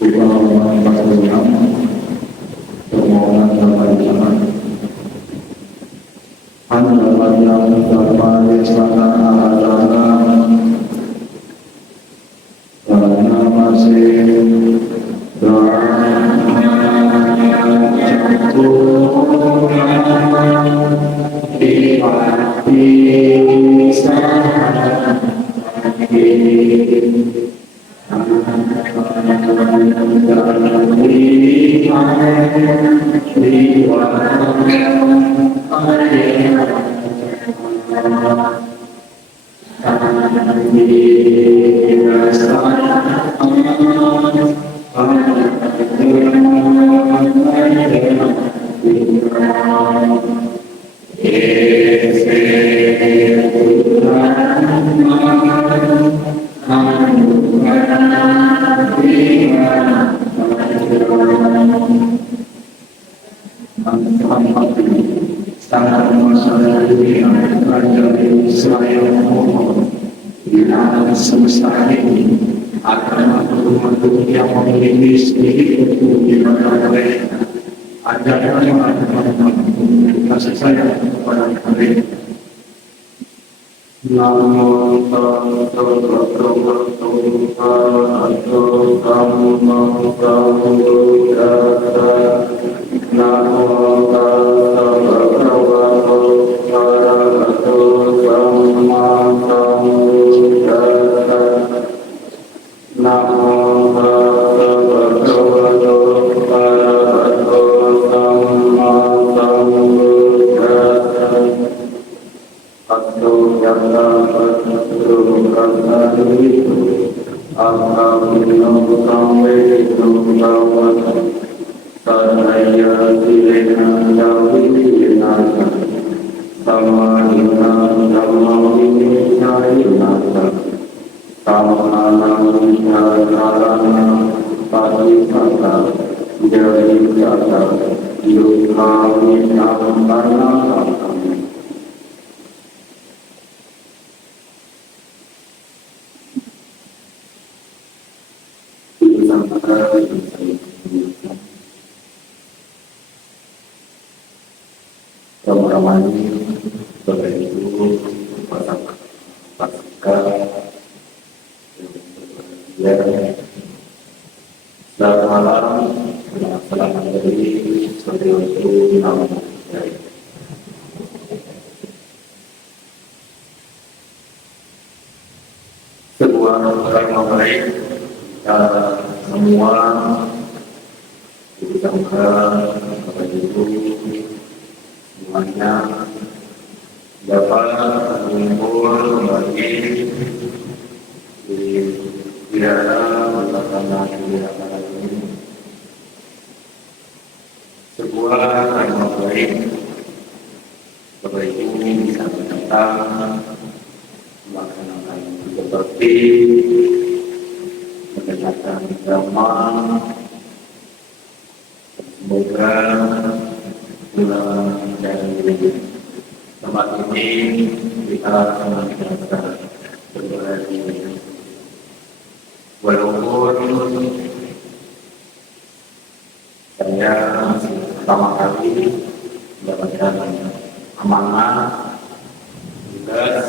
Permohonan dapat zaman Handalan yang dapat dilaksanakan adalah karena masih doa jatuh di hati sangat masalah ini dari saya mohon di alam semesta ini agar makhluk-makhluk yang memiliki sendiri untuk dimakan mereka ada yang kasih saya kepada mereka. Namo Tassa Bhagavato Arahato Samma Sambuddhassa. Namo Tassa Bhagavato Arahato Samma Sambuddhassa. Namo Tassa Bhagavato Arahato Samma Sambuddhassa. Atau yang dapat terluka itu apabila sampai terlawat saya dilena jauh jenazah sama dengan sama ini saya sama dengan karena pasti kata jadi kata hidup kami yang karena Ramai begitu pasca ya selamat malam selamat dari seperti itu nama dari sebuah orang baik semua disangka kepada itu semuanya dapat mengumpul kembali di wihara bersama wihara ini. Sebuah karma baik ini bisa datang melaksanakan seperti mendengarkan drama. Semoga dari tempat ini kita senantiasa berdoa walaupun saya pertama kali mendapatkan amanah tugas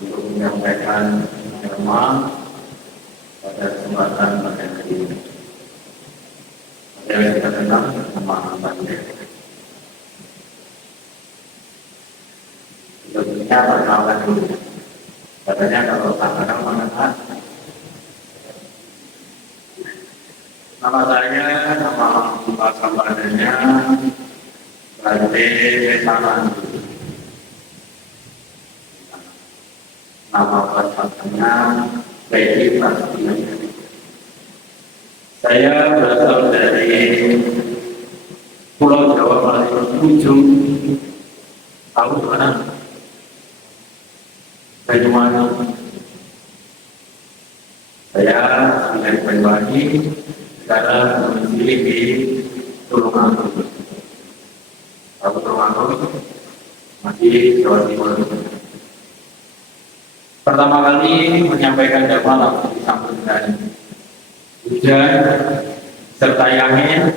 untuk menyampaikan firman pada kesempatan pada hari ini. Yang kita kenal nama Abangnya. Sebetulnya perkenalan dulu. Katanya kalau tak kenal mengenal. Nama saya, nama bahasa badannya Bante Besaran. Nama pasangannya Beki Prasetya. Saya berasal dari Pulau Jawa paling ujung, tahu mana? Banyuwangi. Saya dari Banyuwangi, sekarang domisili di Tulungagung. Tahu Tulungagung? Masih Jawa Timur. Pertama kali menyampaikan dakwah di Samudera hujan serta angin,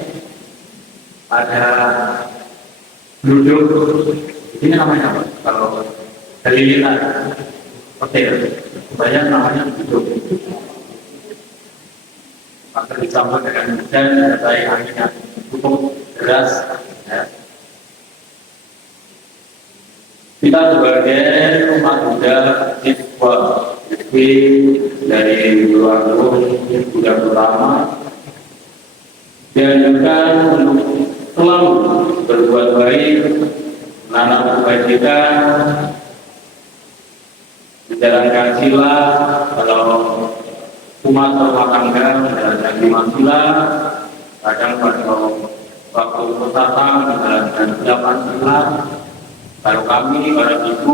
ada duduk. Ini namanya apa? Kalau halilintar, petir, banyak namanya duduk. Maka dicampur dengan hujan serta angin yang cukup deras. Ya. Kita sebagai umat Buddha, siswa dari luar Buddha pertama, dianjurkan untuk selalu berbuat baik, menanam kebajikan, menjalankan sila. Kalau umat rumah tangga menjalankan 5 sila, kadang pada waktu wisata menjalankan 8 sila. Kalau kami, para ibu,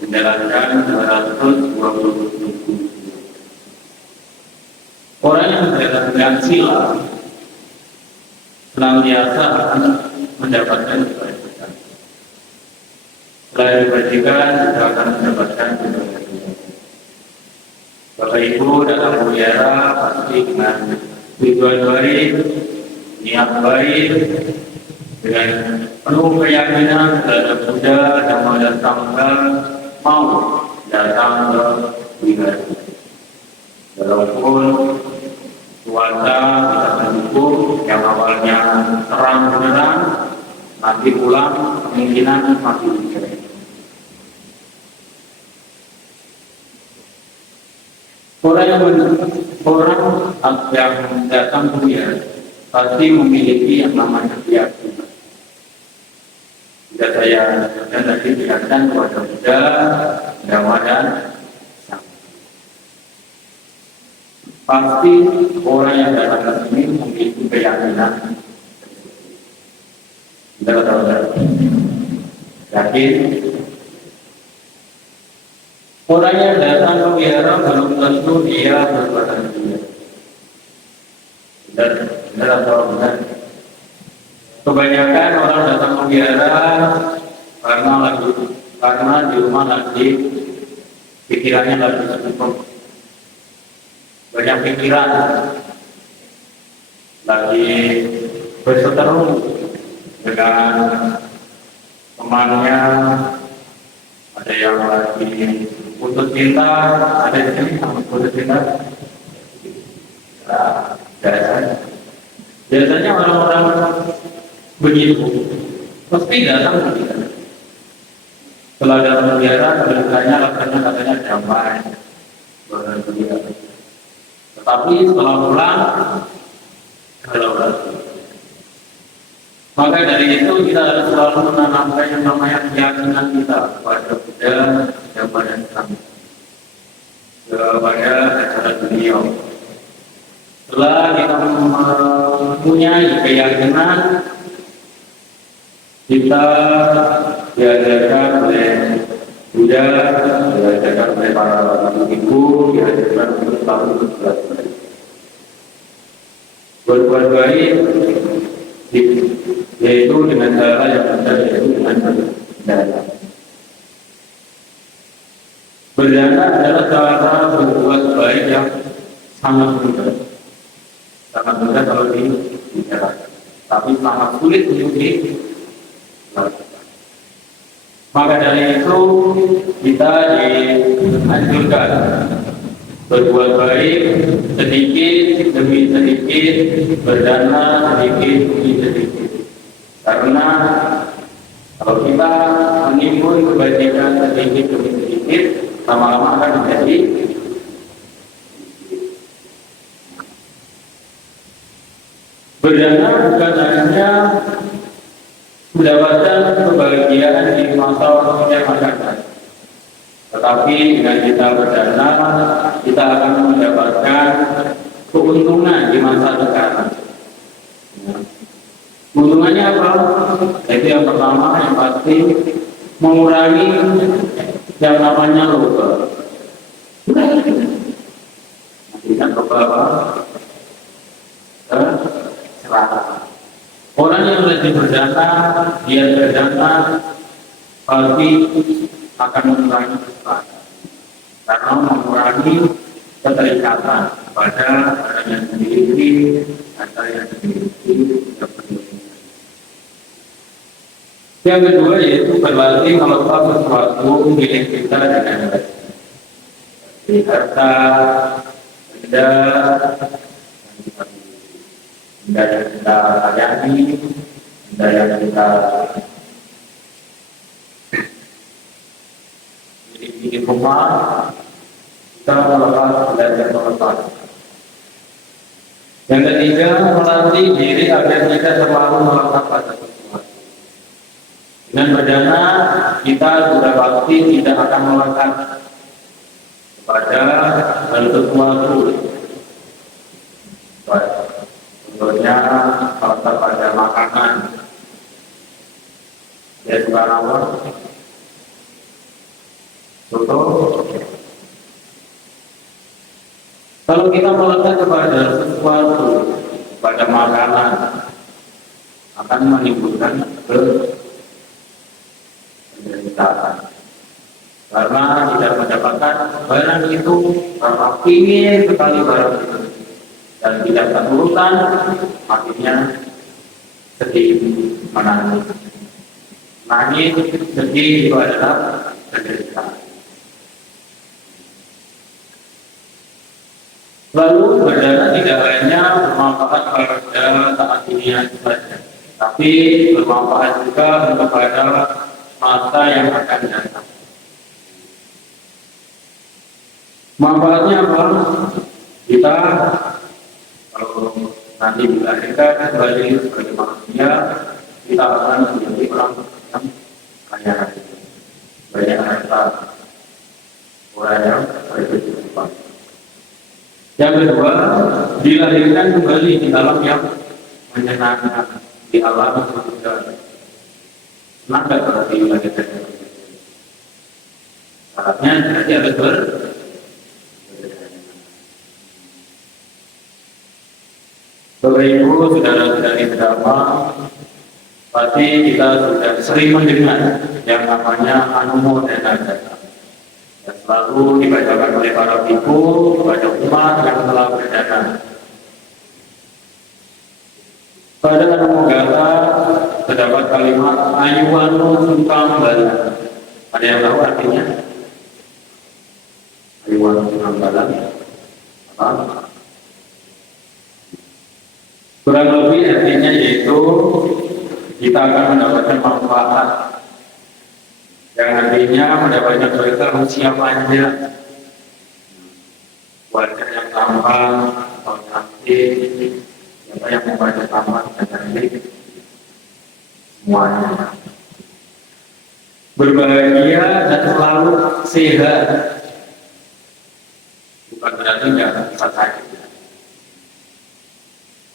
menjalankan 227. Orang yang menjalankan sila senantiasa akan mendapatkan kebajikan. Selain kebajikan, juga akan mendapatkan kebajikan. Bapak Ibu dalam berbiara pasti dengan tujuan baik, niat baik, dengan penuh keyakinan terhadap Buddha yang mendatangkan mau datang ke wilayah. Walaupun cuaca tidak mendukung, yang awalnya terang benderang, nanti pulang kemungkinan masih hujan. Orang yang datang ke wilayah pasti memiliki yang namanya keyakinan. Jika saya dan tadi dikatakan kepada Buddha, Dhamma dan Sangha. Pasti orang yang datang ke sini memiliki keyakinan. Kita tahu yakin. Orang yang datang ke wihara belum tentu dia berbahagia. Benar atau benar? Kebanyakan orang datang ke wihara karena di rumah lagi pikirannya lagi cukup banyak pikiran, lagi berseteru dengan temannya, ada yang lagi putus cinta, ada di sini putus cinta. Biasanya orang-orang begitu pasti datang ke kita. Setelah datang ke kita, katanya damai, bahagia. Tetapi setelah pulang, kalau lagi. Maka dari itu kita harus selalu menanamkan yang namanya keyakinan kita kepada Buddha, Dhamma dan Sangha, kepada acara beliau. Setelah kita mempunyai keyakinan, kita diajarkan oleh Buddha, diajarkan oleh para ibu, diajarkan untuk selalu berbuat baik. Berbuat baik yaitu dengan cara yang benar, yaitu dengan berdana. Berdana adalah cara berbuat baik yang sangat mudah. Sangat mudah kalau dibicarakan, tapi sangat sulit untuk dilakukan. Maka dari itu kita dianjurkan berbuat baik sedikit demi sedikit, berdana sedikit demi sedikit. Karena kalau kita menimbun kebajikan sedikit demi sedikit, lama-lama akan menjadi berdana. Bukan hanya mendapatkan kebahagiaan di masa yang akan datang, tetapi dengan kita berdana, kita akan mendapatkan keuntungan di masa sekarang. Keuntungannya apa? Itu yang pertama, yang pasti mengurangi yang namanya luka. Nanti kan ke bawah, serata. Orang yang lebih berdana, dia berdana pasti akan mengurangi kesalahan, karena mengurangi keterikatan pada orang yang memiliki atau yang memiliki kepentingan. Yang kedua yaitu berlatih melepas sesuatu milik kita dengan baik. Seperti harta, benda, benda yang kita layani, benda yang kita miliki di rumah, kita melepas, belajar melepas. Yang ketiga, melatih diri agar kita selalu melekat pada sesuatu. Dengan berdana, kita sudah pasti tidak akan melekat kepada hal sesuatu. Contohnya, melekat pada makanan. Ya, sekarang contoh, kalau kita melekat kepada sesuatu, pada makanan, akan menimbulkan penderitaan. Karena tidak mendapatkan barang itu, karena ingin sekali barang itu, dan tidak keturutan, akhirnya sedih, menangis. Nangis, sedih itu adalah penderitaan. Lalu berdana tidak hanya bermanfaat pada saat ini saja, tapi bermanfaat juga kepada masa yang akan datang. Manfaatnya apa? Kita kalau nanti dilahirkan kembali sebagai manusia, kita akan menjadi orang yang kaya raya, banyak harta, orang yang berkehidupan. Yang kedua, dilahirkan kembali di alam yang menyenangkan, di alam surga. Senang nggak kalau dilahirkan kembali? Syaratnya nanti harus Bapak Ibu, saudara-saudari drama, pasti kita sudah sering mendengar yang namanya Anumodana Dana. Dan selalu dibacakan oleh para biku kepada umat yang telah berdana. Pada Anumogata terdapat kalimat Ayuwanu Sungkambala. Ada yang tahu artinya? Ayuwanu Sungkambala apa? Kurang lebih artinya yaitu kita akan mendapatkan manfaat yang artinya mendapatkan berkah usia panjang, wajah yang tampan atau cantik, siapa yang membaca tampan dan cantik, semuanya berbahagia dan selalu sehat. Bukan berarti tidak bisa sakit.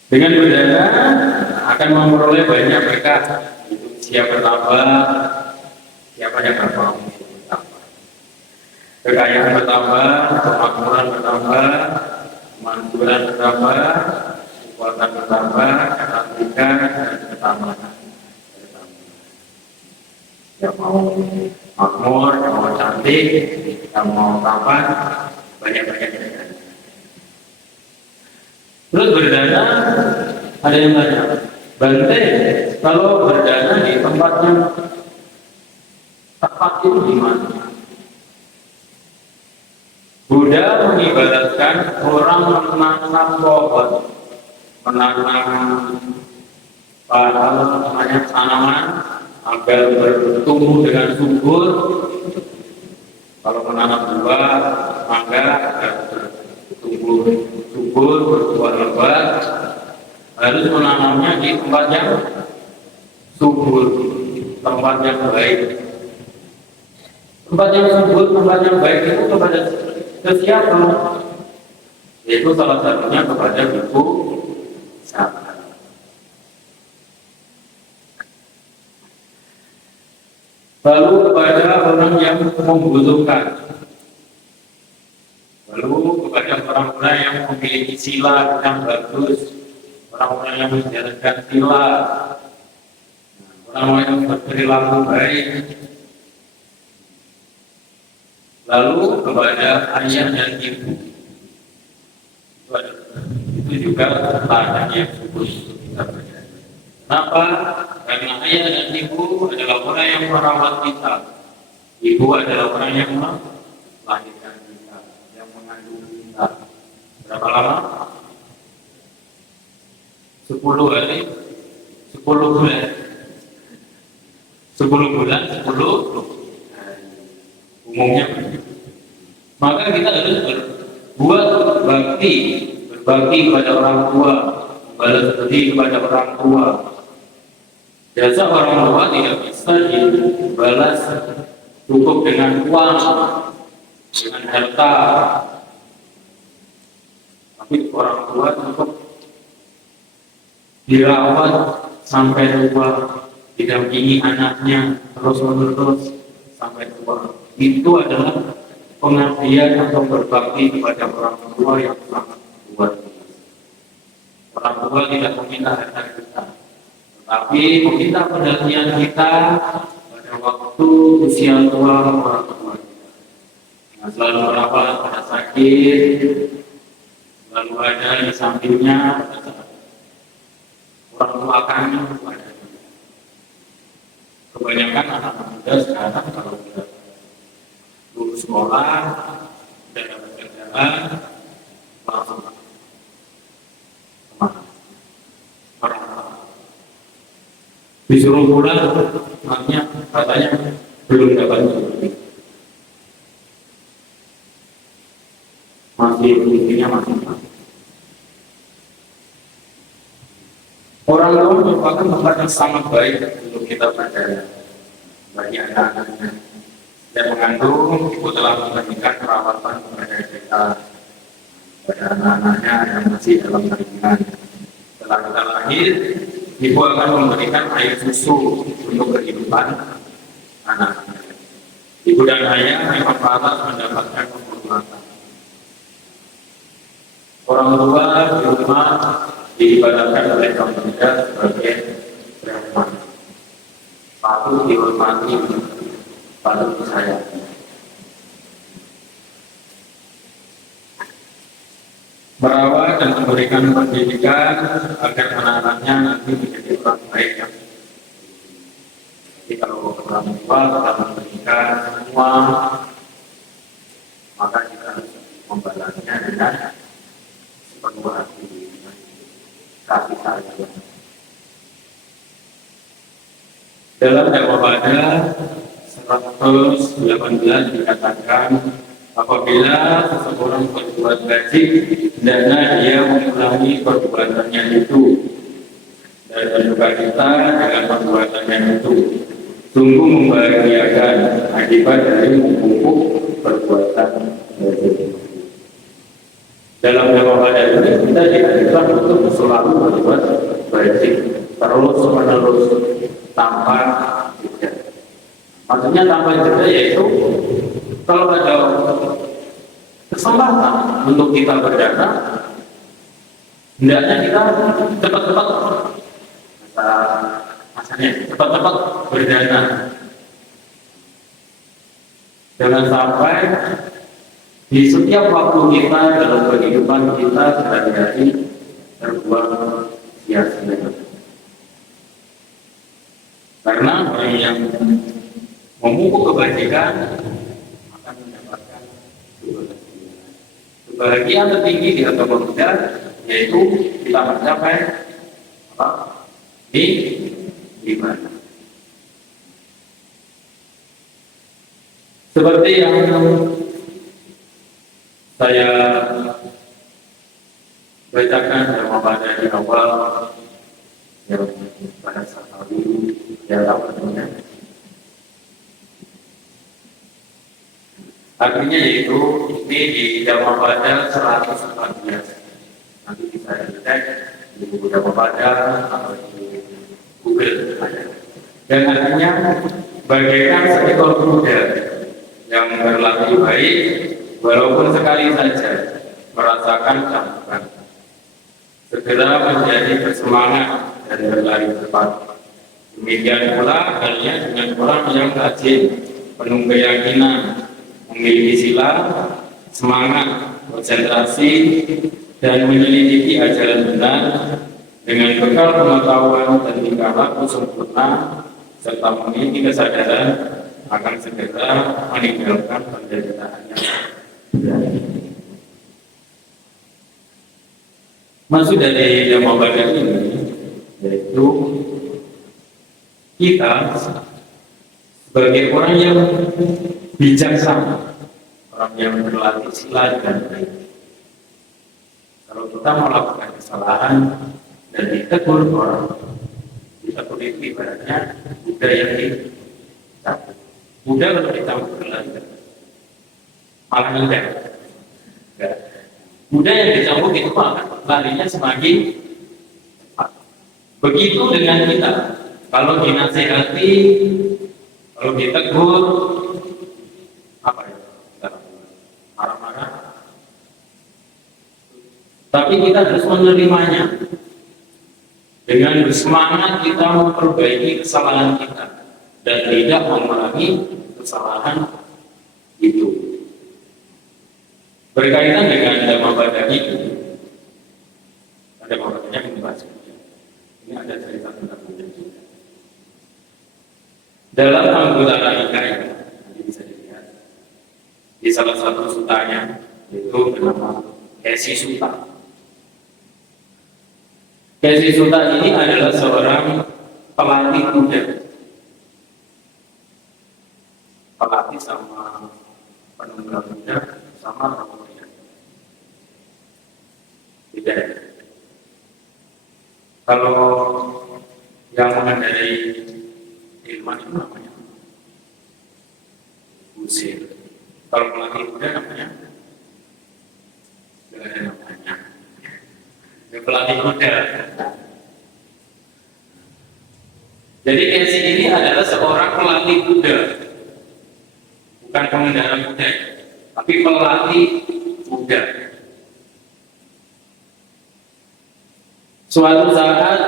Dengan berdana akan memperoleh banyak berkah. Usia bertambah, siapa yang akan mau bertambah? Kekayaan bertambah, kemakmuran bertambah, kemanduran bertambah, kekuatan bertambah, kecantikan dan ketampanan bertambah. Yang mau makmur, yang mau cantik, yang mau tampan, banyak-banyak berkah. Terus berdana, ada yang tanya, Bante, kalau berdana di tempat yang tepat itu di mana? Buddha mengibaratkan orang menanam pohon, menanam tanaman agar bertumbuh dengan subur. Kalau menanam buah, maka agar bertumbuh subur, berbuah lebat, harus menanamnya di tempat yang subur, tempat yang baik. Tempat yang subur, tempat yang baik itu kepada siapa? Yaitu salah satunya kepada biku sabar. Lalu kepada orang yang membutuhkan. Lalu kepada orang-orang yang memiliki sila yang bagus, orang-orang yang menjalankan sila, orang-orang yang berperilaku baik. Lalu kepada ayah dan ibu, itu juga ladang yang khusus untuk kita belajar. Kenapa? Karena ayah dan ibu adalah orang yang merawat kita. Ibu adalah orang yang melahirkan kita, yang mengandung kita. Berapa lama? 10 hari, 10 bulan. 10 bulan, 10 hari. Umumnya begitu. Maka kita harus berbuat berbakti kepada orang tua, balas budi kepada orang tua. Jasa orang tua tidak bisa dibalas cukup dengan uang, dengan harta. Tapi orang tua cukup dirawat sampai tua, didampingi anaknya terus menerus sampai tua. Itu adalah pengabdian atau berbakti kepada orang tua yang sangat luar biasa. Orang tua tidak meminta harta kita, tetapi meminta perhatian kita pada waktu usia tua orang tua kita. Nah, selalu merawat pada sakit, selalu ada di sampingnya pada saat orang tua kami ada. Kebanyakan anak muda sekarang kalau sudah lulus sekolah, sudah dapat kerjaan, langsung kemana? Orang disuruh pulang, maknya katanya belum dapat rezeki. Masih rezekinya masih. Orang tua merupakan tempat yang sangat baik untuk kita belajar bagi anak-anaknya. Dan mengandung, ibu telah memberikan perawatan kepada kita, kepada anak-anaknya yang masih dalam kandungan. Setelah kita lahir, ibu akan memberikan air susu untuk kehidupan anak-anaknya. Ibu dan ayah memang pantas mendapatkan penghormatan. Orang tua di rumah diibaratkan oleh kaum muda sebagai preman, patut dihormati, patut disayangi. Merawat dan memberikan pendidikan agar anak-anaknya nanti menjadi orang baik yang. Jadi kalau orang tua telah memberikan semua, maka kita harus membalasnya dengan sepenuh hati. Kasih sayang. Dalam Dhammapada 118 dikatakan, apabila seseorang berbuat baik, hendaknya dia mengulangi perbuatannya itu dan berduka cita dengan perbuatannya itu. Sungguh membahagiakan akibat dari memupuk perbuatan baik. Dalam Dhammapada ini kita diajarkan untuk selalu berbuat baik terus menerus tanpa jeda. Maksudnya tanpa jeda yaitu kalau ada kesempatan untuk kita berdana, hendaknya kita cepat-cepat cepat-cepat berdana. Jangan sampai di setiap waktu kita dalam kehidupan kita sehari-hari terbuang sia-sia. Karena orang yang memupuk kebajikan akan mendapatkan kebahagiaan. Kebahagiaan tertinggi di agama Buddha yaitu kita mencapai apa? Ibadah. Seperti yang saya bacakan Dhammapada di awal yang pada saat tadi ya tentunya. Artinya yaitu ini di Dhammapada 114. Nanti bisa dicek di buku Dhammapada atau di Google ada. Dan artinya bagaikan seekor kuda yang berlatih baik, walaupun sekali saja merasakan campuran, segera menjadi bersemangat dan berlari cepat. Demikian pula halnya dengan orang yang rajin, penuh keyakinan, memiliki sila, semangat, konsentrasi, dan menyelidiki ajaran benar dengan bekal pengetahuan dan tingkah laku sempurna serta memiliki kesadaran akan segera meninggalkan penderitaannya. Maksud dari Dhamma Badan ini yaitu kita sebagai orang yang bijaksana, orang yang berlatih sila dan baik. Kalau kita melakukan kesalahan dan ditegur orang, ditegur itu ibaratnya kuda yang dicabut. Kuda kalau dicabut berlari malah indah. Kuda yang dicabut itu akan larinya semakin cepat. Begitu dengan kita. Kalau dinasehati, kalau ditegur, apa ya? Kita marah-marah. Tapi kita harus menerimanya. Dengan bersemangat kita memperbaiki kesalahan kita dan tidak mengulangi kesalahan itu. Berkaitan dengan Dhamma Badan itu, ada badannya membahas ini ada cerita tentang kuda juga. Dalam anggota Nikaya, nanti bisa dilihat di salah satu sutanya itu bernama Kesi Sutta. Kesi Sutta ini adalah seorang pelatih kuda, pelatih sama penunggang kuda sama pemuda. Tidak. Kalau yang mengendarai ilman itu namanya usir. Kalau pelatih kuda namanya tidak ada namanya. Pelatih kuda. Jadi Kesi ini adalah seorang pelatih kuda, bukan pengendara kuda, tapi pelatih kuda. Suatu saat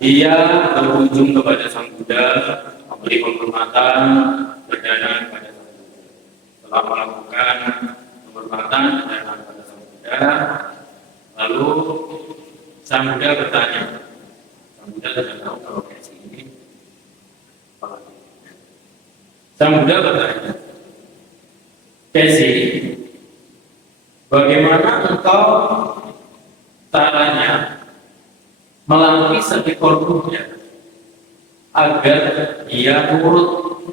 dia berkunjung kepada sang kuda, memberi penghormatan perdana kepada sang kuda. Setelah melakukan penghormatan perdana kepada sang kuda, lalu sang kuda bertanya. Sang kuda tidak tahu kalau Kesi ini pelatih. Sang kuda bertanya, Kesi, bagaimana engkau caranya melatih seekor kuda agar dia nurut,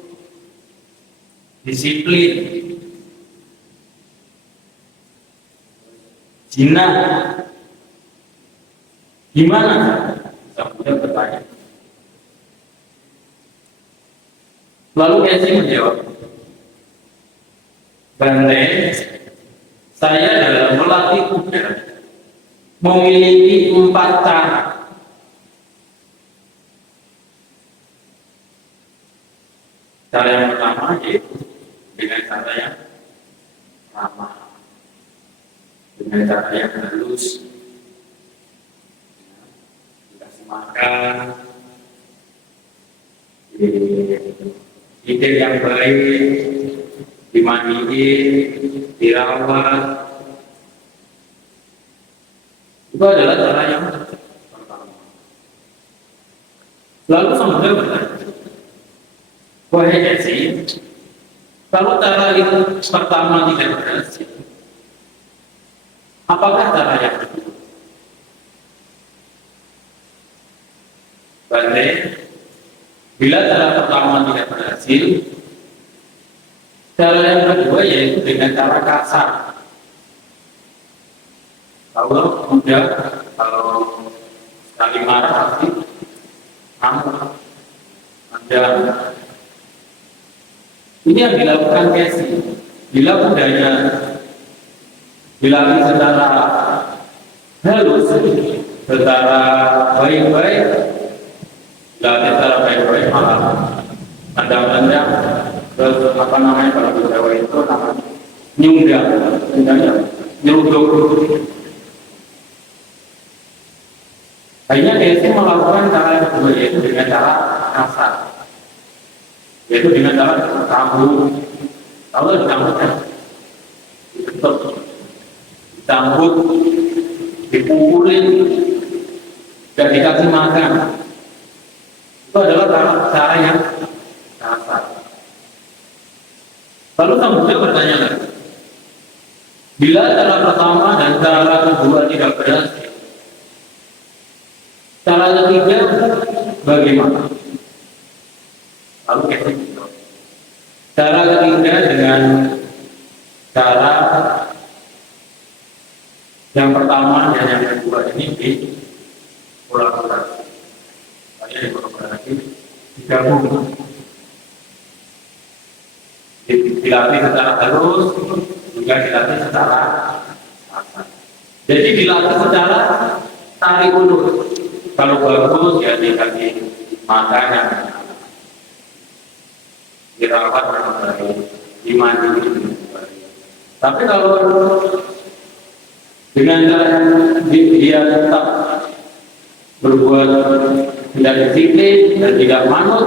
disiplin, jinak? Gimana? Sang kuda bertanya. Lalu Kesi menjawab, Bante, saya dalam melatih kuda memiliki 4 cara. Cara yang pertama yaitu dengan cara yang ramah, dengan cara yang halus, dikasih makan, tidur yang baik, dimandiin, dirawat. Itu adalah cara yang pertama. Lalu sang kuda bertanya, wahai Kesi, kalau cara itu pertama tidak berhasil, apakah cara yang kedua? Bante, bila cara pertama tidak berhasil, cara yang kedua yaitu dengan cara kasar. Kalau kuda, kalau sekali marah pasti ngamuk, Anda. Ini yang dilakukan Kesi. Bila kudanya dilatih secara halus, secara baik-baik, dilatih secara baik-baik malah pandang-pandang, terus apa namanya kalau di Jawa itu namanya nyunggang, nyeruduk. Akhirnya Kesi melakukan cara yang kedua yaitu dengan cara kasar. Yaitu dengan cara cambuk. Kalau dicambuk kan dicambuk dipukulin, gak dikasih makan. Itu adalah cara yang kasar. Lalu sang Buddha bertanya lagi, bila cara pertama dan cara kedua tidak berhasil, cara ketiga bagaimana? Lalu kita jawab, cara ketiga dengan cara yang pertama dan yang kedua ini dikolaborasi. Tadi dikolaborasi digabung, dilatih secara halus, juga dilatih secara kasar. Jadi dilatih secara tarik ulur. Kalau bagus ya dikasih makanan, dirawat dengan baik, dimandi dengan baik. Tapi kalau dengan cara dia tetap berbuat tidak disiplin dan tidak manut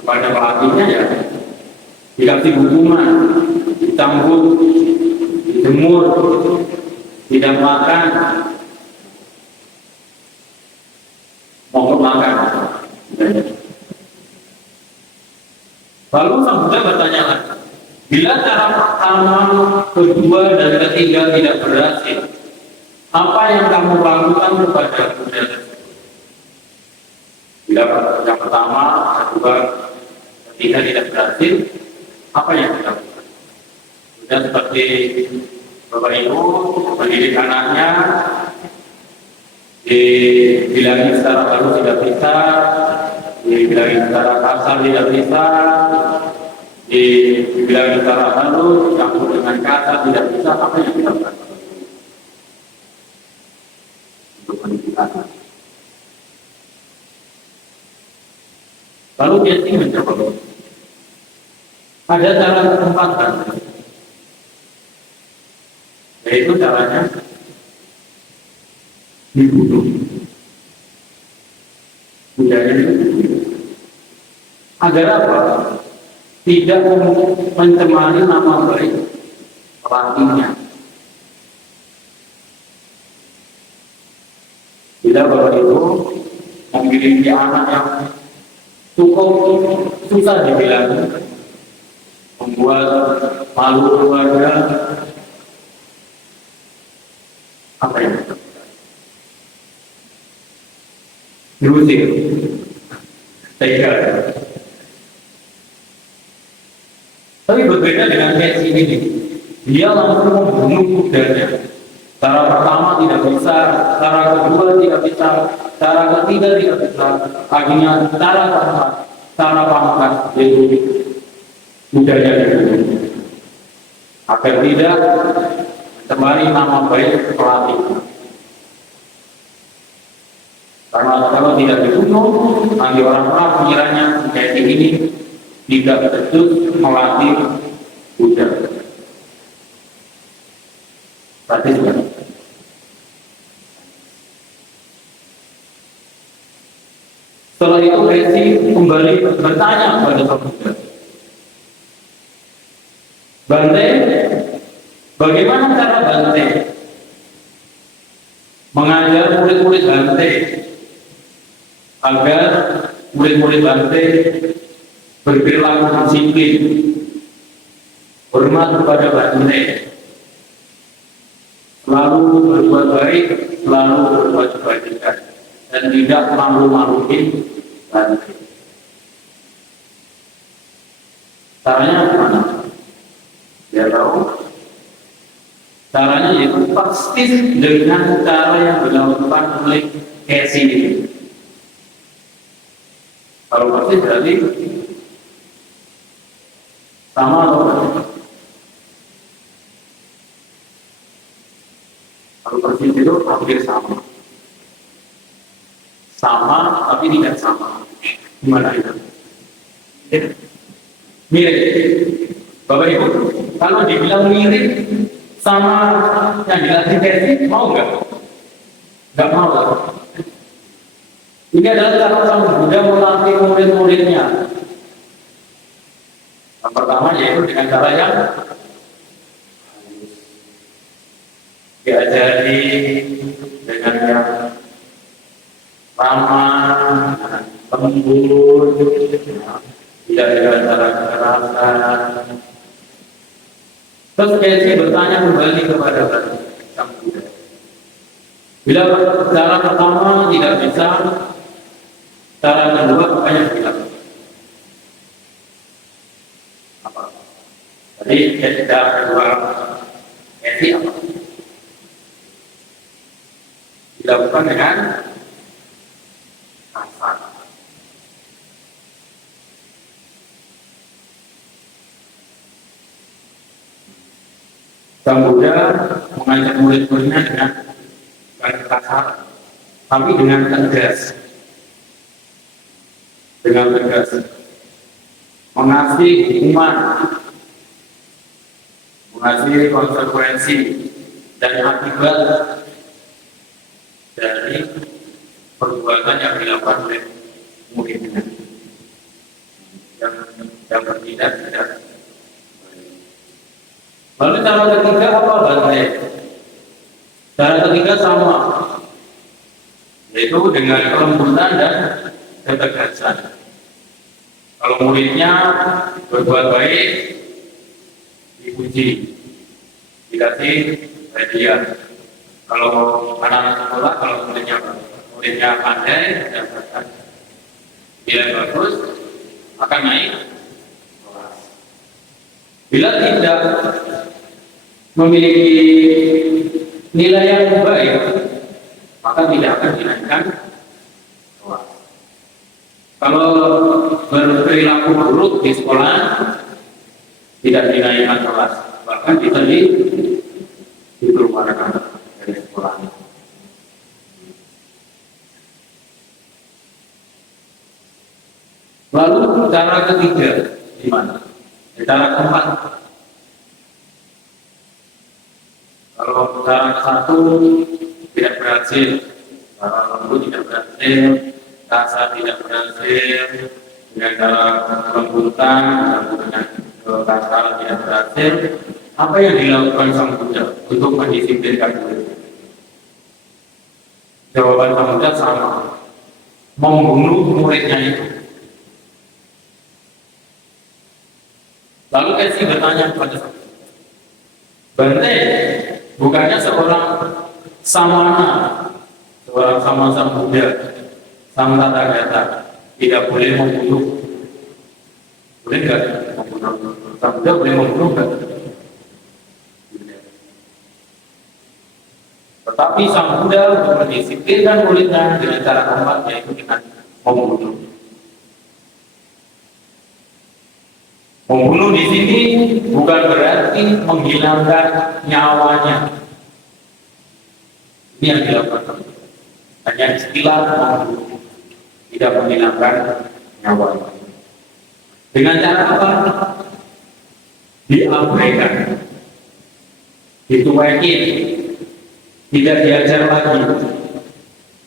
kepada pelatihnya, ya dikasih hukuman, dicambuk, dijemur, tidak makan, mogok makan. Lalu sang Buddha bertanya lagi, bila cara pertama, kedua, dan ketiga tidak berhasil, apa yang kamu lakukan kepada Buddha tersebut? Bila yang pertama, kedua, ketiga tidak berhasil, apa yang dilakukan? Sudah seperti Bapak Ibu mendidik anaknya, dibilangin secara halus tidak bisa, dibilangin secara kasar tidak bisa, dibilangin secara halus campur dengan kasar tidak bisa, apa yang dilakukan untuk mendidik anak? Lalu dia ingin mencoba. Ada cara keempat kan, yaitu caranya dibunuh. Budaya itu agar apa? Tidak mencemari nama baik pelatihnya. Bila Bapak Ibu memiliki anak yang cukup susah dibilang, membuat malu keluarga, apa yang kita lakukan? Diusir, tega. Tapi berbeda dengan case ini, dia langsung membunuh kudanya. Cara pertama tidak bisa, cara kedua tidak bisa, cara ketiga tidak bisa, akhirnya cara keempat, cara pangkat, yaitu budaya itu, agar tidak mencemari nama baik pelatih. Karena kalau tidak dibunuh, nanti orang-orang mengira seperti ini tidak betul melatih budaya. Tadi sudah. Setelah itu Resi kembali bertanya kepada Sang Buddha, Bante, bagaimana cara Bante mengajar murid-murid Bante agar murid-murid Bante berperilaku disiplin, hormat kepada Bante, selalu berbuat baik, selalu berbuat kebajikan, dan tidak malu-maluin Bante? Caranya bagaimana? Dia tahu caranya, yaitu pasti dengan cara yang dilakukan oleh Casey ini. Kalau pasti berarti sama atau tidak? Kalau persis itu hampir sama. Sama tapi tidak sama. Gimana itu? Mirip. Bapak Ibu, kalau dibilang mirip sama yang dilatih Casey, mau nggak? Nggak mau lah. Ini adalah cara Sang Buddha melatih murid-muridnya. Yang pertama yaitu dengan cara yang diajari dengan yang ramah, lembut, tidak dengan cara kekerasan. Terus Kesi bertanya kembali kepada Sang Buddha. Bila cara pertama tidak bisa, cara kedua apa yang dilakukan? Apa? Jadi cara kedua Kesi apa? Dilakukan dengan kasar. Sang Buddha mengajak murid-muridnya dengan kasar, tapi dengan tegas, mengasih hukuman, mengasih konsekuensi dan akibat dari perbuatan yang dilakukan oleh muridnya yang tidak. Lalu cara ketiga apa Bante? Cara ketiga sama, yaitu dengan kelembutan dan ketegasan. Kalau muridnya berbuat baik, dipuji, dikasih hadiah. Kalau anak sekolah, kalau muridnya pandai, mendapatkan nilai bagus, akan naik kelas. Bila tidak memiliki nilai yang baik, maka tidak akan dinaikkan kelas. Kalau berperilaku buruk di sekolah, tidak dinaikkan kelas, bahkan bisa dikeluarkan dari sekolah. Lalu cara ketiga gimana? Cara keempat. Kalau cara satu tidak berhasil, cara lembut tidak berhasil, kasar tidak berhasil, dengan cara lembutan dengan kasar tidak berhasil, apa yang dilakukan Sang Buddha untuk mendisiplinkan murid? Jawaban Sang Buddha sama, membunuh muridnya itu. Lalu Kesi bertanya kepada Sang Buddha, Bante, bukannya seorang samana, seorang sama Sang Buddha, Sang Tathagata tidak boleh membunuh? Boleh nggak membunuh? Sang Buddha boleh membunuh nggak? Tetapi Sang Buddha untuk mendisiplinkan muridnya dengan cara keempat, yaitu dengan membunuh. Membunuh di sini bukan berarti menghilangkan nyawanya. Ini yang dilakukan. Hanya istilah membunuh, tidak menghilangkan nyawanya. Dengan cara apa? Diabaikan, dituaikin, tidak diajar lagi.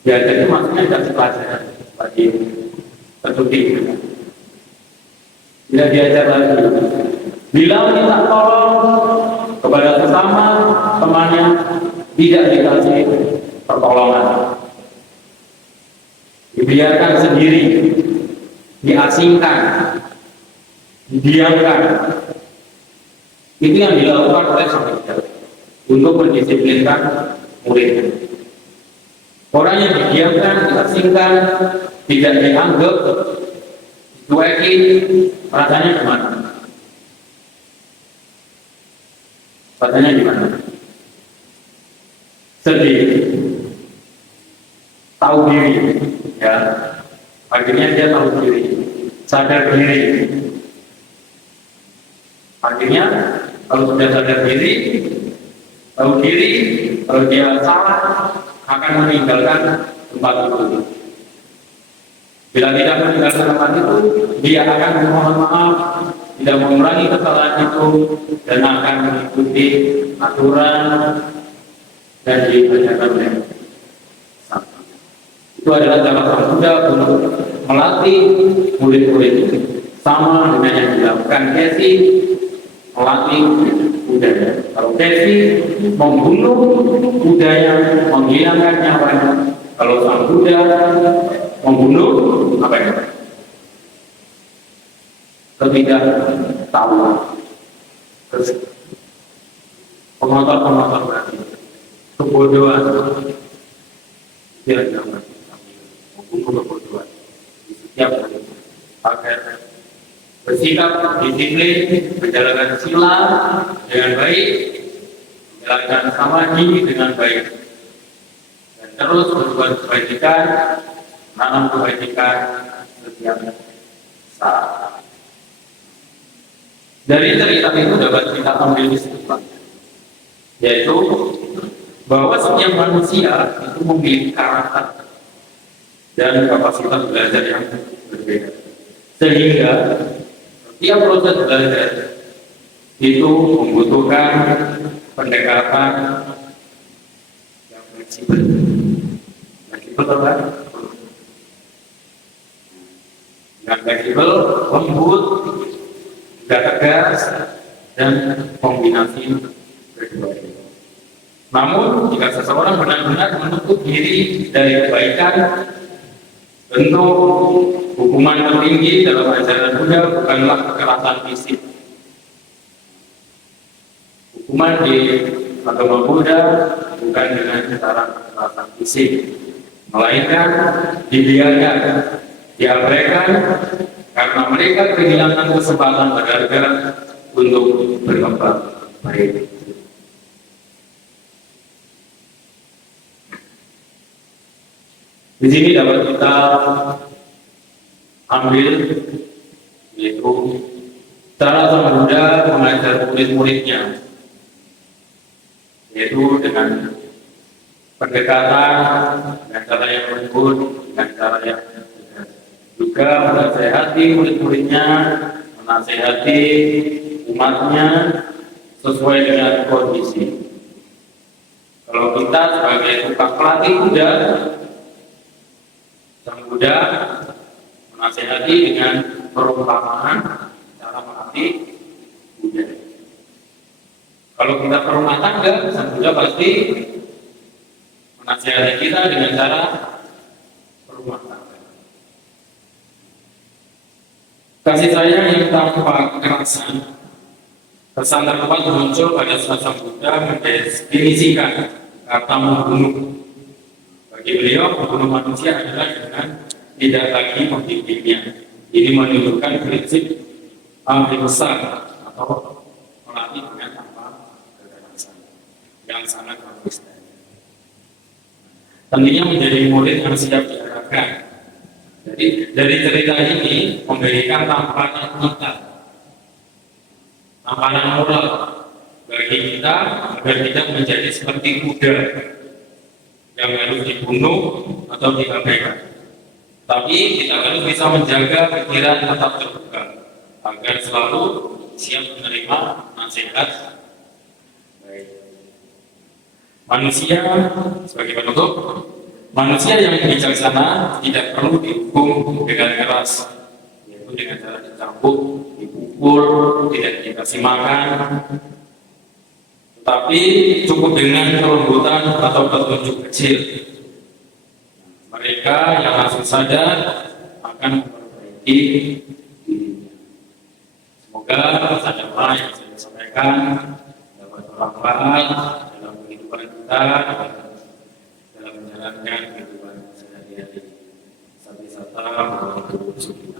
Diajar itu maksudnya tidak pelajaran bagi petunjuk. Tidak diajar lagi. Bila minta tolong kepada sesama temannya, tidak dikasih pertolongan, dibiarkan sendiri, diasingkan, didiamkan. Itu yang dilakukan oleh Sang Buddha untuk mendisiplinkan muridnya. Orang yang didiamkan, diasingkan, tidak dianggap, dicuekin, rasanya gimana? Rasanya gimana? Sedih, tahu diri, ya. Akhirnya dia tahu diri, sadar diri. Akhirnya kalau sudah sadar diri, tahu diri, kalau dia salah akan meninggalkan tempat itu. Bila tidak meninggalkan tempat itu, dia akan memohon maaf, tidak mengurangi kesalahan itu, dan akan mengikuti aturan dan diajarkan oleh Sang Buddha. Itu adalah cara Sang Buddha untuk melatih murid-murid itu. Sama dengan yang dilakukan Kesi, melatih budaya. Kalau Devi membunuh budaya, menghilangkan nyawanya. Kalau Sang Buddha membunuh apa ya? Ketidaktahuan. Terus pengotor berarti kebodohan. Dia jangan membunuh kebodohan di setiap hari. Agar bersikap disiplin, menjalankan sila dengan baik, menjalankan samadhi dengan baik, dan terus berbuat kebajikan, menanam kebajikan setiap saat. Dari cerita itu dapat kita ambil kesimpulan, yaitu bahwa setiap manusia itu memiliki karakter dan kapasitas belajar yang berbeda, sehingga setiap proses belajar itu membutuhkan pendekatan yang fleksibel. Fleksibel apa? Yang fleksibel, lembut, tidak tegas, dan kombinasi keduanya. Namun, jika seseorang benar-benar menutup diri dari kebaikan, bentuk hukuman tertinggi dalam ajaran Buddha bukanlah kekerasan fisik. Hukuman di agama Buddha bukan dengan cara kekerasan fisik, melainkan dibiarkan, diabaikan, karena mereka kehilangan kesempatan berharga untuk berkembang baik. Di sini dapat kita ambil yaitu cara Sang Buddha mengajar murid-muridnya, yaitu dengan pendekatan, dengan cara yang lembut, dengan cara yang tegas. Juga menasehati murid-muridnya, menasehati umatnya sesuai dengan kondisi. Kalau kita sebagai tukang pelatih kuda, Sang Buddha menasehati dengan perumpamaan cara melatih kuda. Kalau kita perumah tangga, Sang Buddha pasti menasehati kita dengan cara perumah tangga. Kasih sayang yang tanpa kekerasan, pesan terkuat muncul pada saat Sang Buddha mendefinisikan kata membunuh. Bagi beliau, membunuh manusia adalah dengan tidak lagi membimbingnya. Ini menunjukkan prinsip besar atau melatih dengan tanpa kekerasan yang sangat konsisten. Tentunya menjadi murid yang siap diarahkan. Jadi dari cerita ini memberikan tamparan kita, tamparan moral bagi kita agar tidak menjadi seperti kuda yang harus dibunuh atau diabaikan. Tapi kita harus bisa menjaga pikiran tetap terbuka agar selalu siap menerima nasihat baik. Manusia sebagai penutup, manusia yang bijaksana tidak perlu dihukum dengan keras, yaitu dengan cara dicambuk, dipukul, tidak dikasih makan, tapi cukup dengan kelembutan atau petunjuk kecil. Mereka yang langsung sadar akan memperbaiki dirinya. Semoga pesan apa yang saya sampaikan dapat bermanfaat dalam kehidupan kita, dalam menjalankan kehidupan sehari-hari. Sampai jumpa.